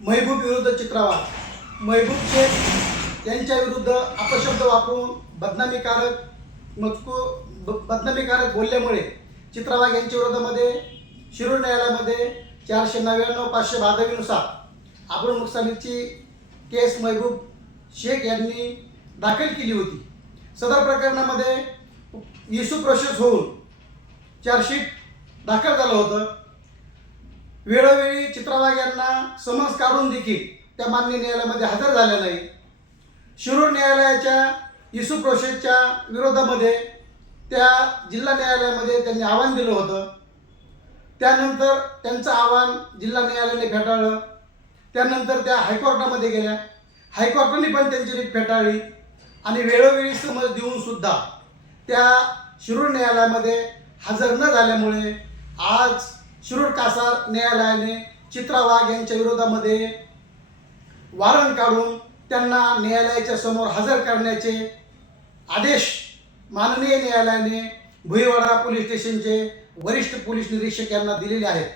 महबूब विरुद्ध चित्रवाग। महबूब शेख यांच्या विरुद्ध अपशब्द वापरून बदनामीकारक बोलल्यामुळे चित्रवाग यांच्या विरोधामध्ये शिरूर न्यायालयामध्ये 499/522 नुसार अब्रू नुकसानीची केस महबूब शेख यांनी दाखल केली होती। सदर प्रकरणामध्ये इश्यू प्रोसेस होऊन चार्जशीट दाखल झालं होतं। वेळोवेळी चित्रवाग यांना समन्स काढून देखील त्या मान्य न्यायालयामध्ये हजर झाल्या नाही। शिरूर न्यायालयाच्या इश्यू प्रोसेसच्या विरोधामध्ये त्या जिल्हा न्यायालयामध्ये त्यांनी आव्हान दिलं होतं। त्यानंतर त्यांचं आव्हान जिल्हा न्यायालयाने फेटाळलं। त्यानंतर त्या हायकोर्टामध्ये गेल्या, हायकोर्टाने पण त्यांची रीट फेटाळली आणि वेळोवेळी समज देऊन सुद्धा त्या शिरूर न्यायालयामध्ये हजर न झाल्यामुळे आज शिरूर कासार न्यायालयाने चित्रवाग यांच्या विरोधामध्ये वॉरंट काढून त्यांना न्यायालयाच्या समोर हजर करण्याचे आदेश माननीय न्यायालयाने भुईवाडा पोलीस स्टेशनचे वरिष्ठ पोलीस निरीक्षक यांना दिलेले आहेत।